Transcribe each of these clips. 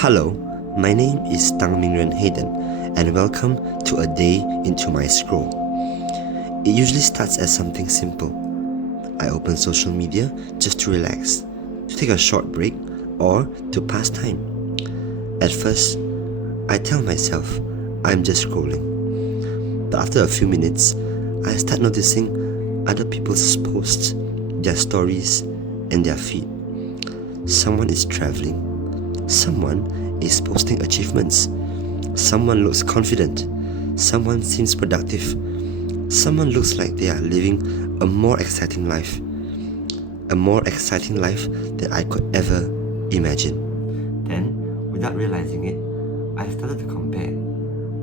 Hello, my name is Tang Ming Hayden, and welcome to a day into my scroll. It usually starts as something simple. I open social media just to relax, to take a short break, or to pass time. At first, I tell myself I'm just scrolling. But after a few minutes, I start noticing other people's posts, their stories, and their feed. Someone is traveling. Someone is posting achievements. Someone looks confident. Someone seems productive. Someone looks like they are living a more exciting life. A more exciting life than I could ever imagine. Then, without realizing it, I started to compare.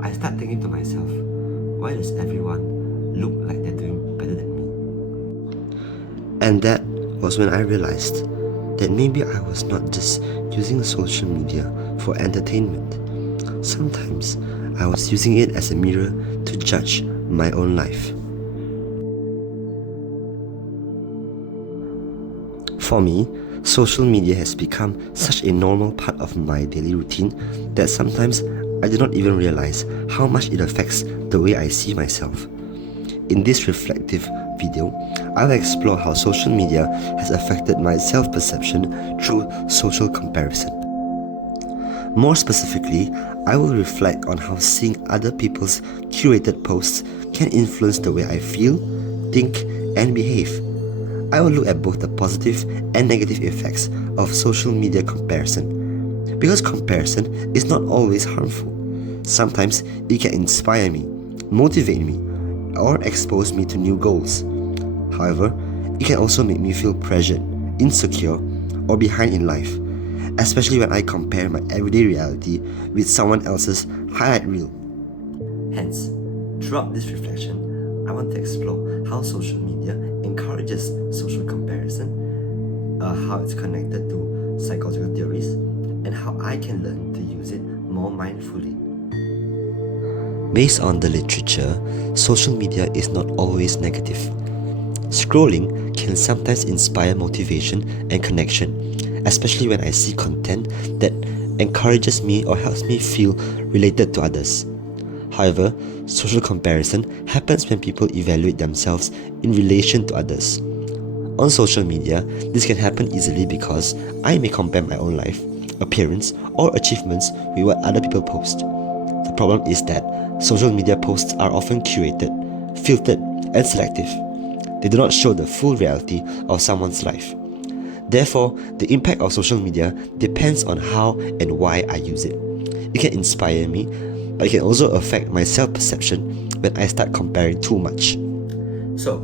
I start thinking to myself, why does everyone look like they're doing better than me? And that was when I realized that maybe I was not just using social media for entertainment. Sometimes I was using it as a mirror to judge my own life. For me, social media has become such a normal part of my daily routine that sometimes I do not even realize how much it affects the way I see myself. In this reflective video, I will explore how social media has affected my self-perception through social comparison. More specifically, I will reflect on how seeing other people's curated posts can influence the way I feel, think, and behave. I will look at both the positive and negative effects of social media comparison. Because comparison is not always harmful. Sometimes it can inspire me, motivate me, or expose me to new goals. However, it can also make me feel pressured, insecure, or behind in life, especially when I compare my everyday reality with someone else's highlight reel. Hence, throughout this reflection, I want to explore how social media encourages social comparison, how it's connected to psychological theories, and how I can learn to use it more mindfully. Based on the literature, social media is not always negative. Scrolling can sometimes inspire motivation and connection, especially when I see content that encourages me or helps me feel related to others. However, social comparison happens when people evaluate themselves in relation to others. On social media, this can happen easily because I may compare my own life, appearance, or achievements with what other people post. The problem is that social media posts are often curated, filtered, and selective. They do not show the full reality of someone's life. Therefore, the impact of social media depends on how and why I use it. It can inspire me, but it can also affect my self-perception when I start comparing too much. So,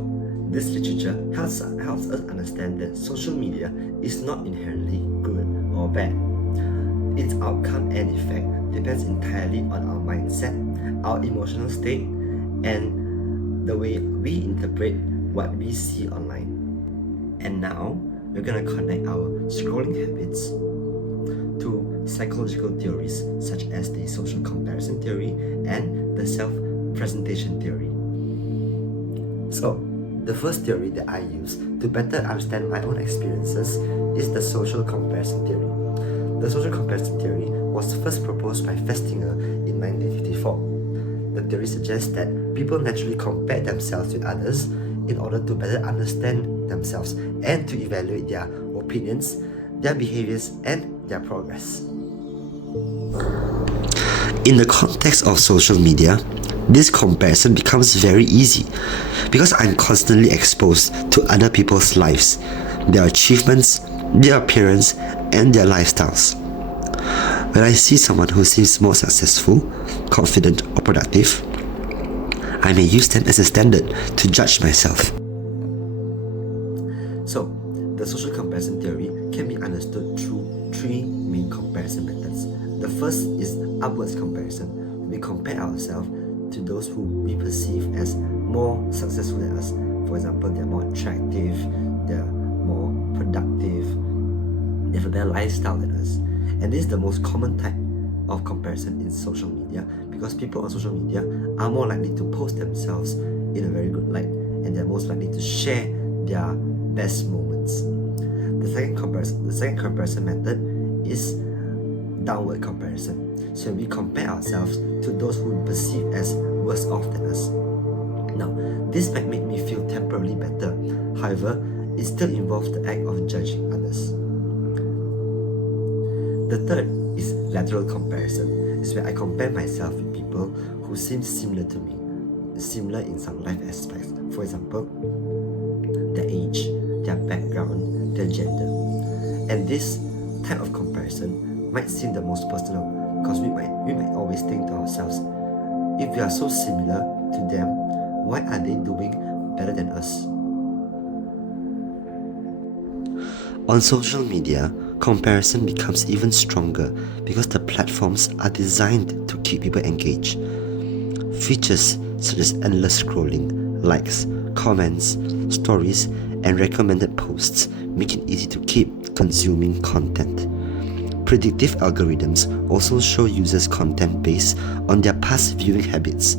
this literature helps us understand that social media is not inherently good or bad. Its outcome and effect depends entirely on our mindset, our emotional state, and the way we interpret what we see online. And now, we're gonna connect our scrolling habits to psychological theories such as the social comparison theory and the self-presentation theory. So, the first theory that I use to better understand my own experiences is the social comparison theory. The social comparison theory was first proposed by Festinger in 1954. The theory suggests that people naturally compare themselves with others in order to better understand themselves and to evaluate their opinions, their behaviors, and their progress. In the context of social media, this comparison becomes very easy because I'm constantly exposed to other people's lives, their achievements, their appearance, and their lifestyles. When I see someone who seems more successful, confident, or productive, I may use them as a standard to judge myself. So, the social comparison theory can be understood through three main comparison methods. The first is upwards comparison. We compare ourselves to those who we perceive as more successful than us. For example, they're more attractive, they're more productive, they have a better lifestyle than us. And this is the most common type of comparison in social media because people on social media are more likely to post themselves in a very good light and they're most likely to share their best moments. The second comparison method is downward comparison. So we compare ourselves to those who we perceive as worse off than us. Now, this might make me feel temporarily better. However, it still involves the act of judging others. The third is lateral comparison. It's where I compare myself with people who seem similar to me, similar in some life aspects. For example, their age, their background, their gender. And this type of comparison might seem the most personal because we might always think to ourselves, if we are so similar to them, why are they doing better than us? On social media, comparison becomes even stronger because the platforms are designed to keep people engaged. Features such as endless scrolling, likes, comments, stories, and recommended posts make it easy to keep consuming content. Predictive algorithms also show users content based on their past viewing habits.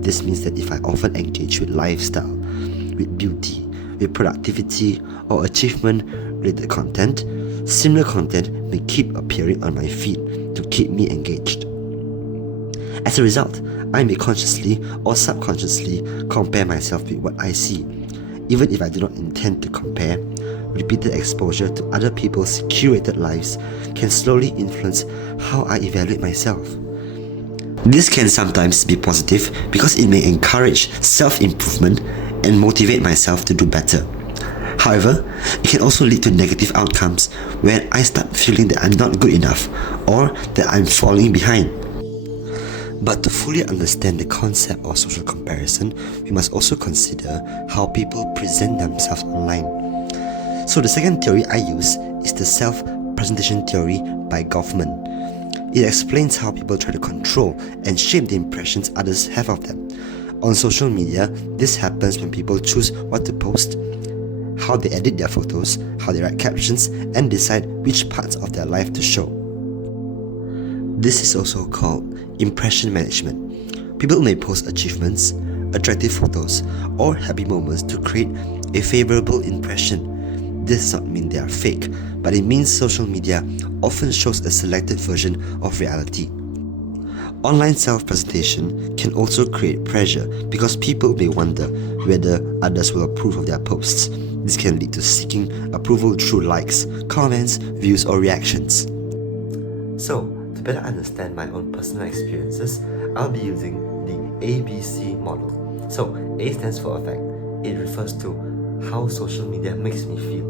This means that if I often engage with lifestyle, with beauty, with productivity, or achievement-related content, similar content may keep appearing on my feed to keep me engaged. As a result, I may consciously or subconsciously compare myself with what I see. Even if I do not intend to compare, repeated exposure to other people's curated lives can slowly influence how I evaluate myself. This can sometimes be positive because it may encourage self-improvement and motivate myself to do better. However, it can also lead to negative outcomes when I start feeling that I'm not good enough or that I'm falling behind. But to fully understand the concept of social comparison, we must also consider how people present themselves online. So the second theory I use is the self-presentation theory by Goffman. It explains how people try to control and shape the impressions others have of them. On social media, this happens when people choose what to post, how they edit their photos, how they write captions, and decide which parts of their life to show. This is also called impression management. People may post achievements, attractive photos, or happy moments to create a favorable impression. This does not mean they are fake, but it means social media often shows a selected version of reality. Online self-presentation can also create pressure because people may wonder whether others will approve of their posts. This can lead to seeking approval through likes, comments, views, or reactions. So, to better understand my own personal experiences, I'll be using the ABC model. So, A stands for affect. It refers to how social media makes me feel.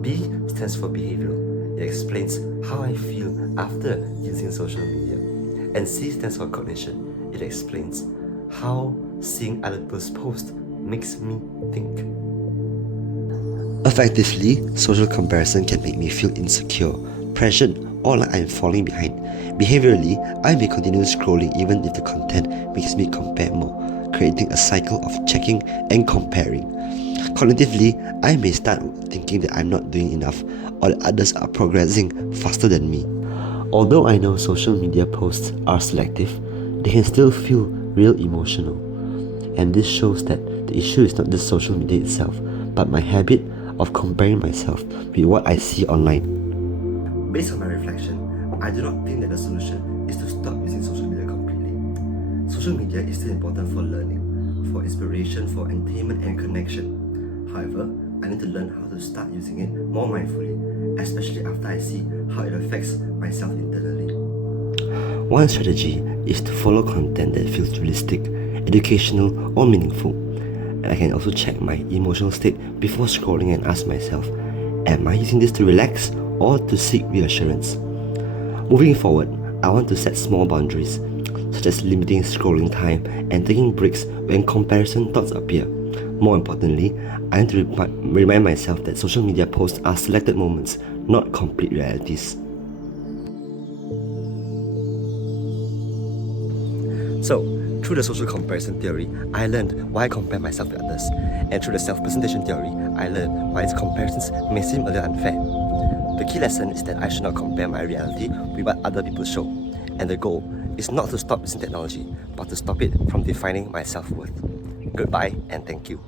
B stands for behavioral. It explains how I feel after using social media. And C stands for cognition. It explains how seeing other people's posts makes me think. Effectively, social comparison can make me feel insecure, pressured, or like I'm falling behind. Behaviorally, I may continue scrolling even if the content makes me compare more, creating a cycle of checking and comparing. Cognitively, I may start thinking that I'm not doing enough or that others are progressing faster than me. Although I know social media posts are selective, they can still feel real emotional. And this shows that the issue is not just social media itself, but my habit of comparing myself with what I see online. Based on my reflection, I do not think that the solution is to stop using social media completely. Social media is still important for learning, for inspiration, for entertainment and connection. However, I need to learn how to start using it more mindfully, especially after I see how it affects myself internally. One strategy is to follow content that feels realistic, educational, or meaningful. And I can also check my emotional state before scrolling and ask myself, am I using this to relax or to seek reassurance? Moving forward, I want to set small boundaries, such as limiting scrolling time and taking breaks when comparison thoughts appear. More importantly, I need to remind myself that social media posts are selected moments, not complete realities. So, through the social comparison theory, I learned why I compare myself to others. And through the self-presentation theory, I learned why these comparisons may seem a little unfair. The key lesson is that I should not compare my reality with what other people show. And the goal is not to stop using technology, but to stop it from defining my self-worth. Goodbye and thank you.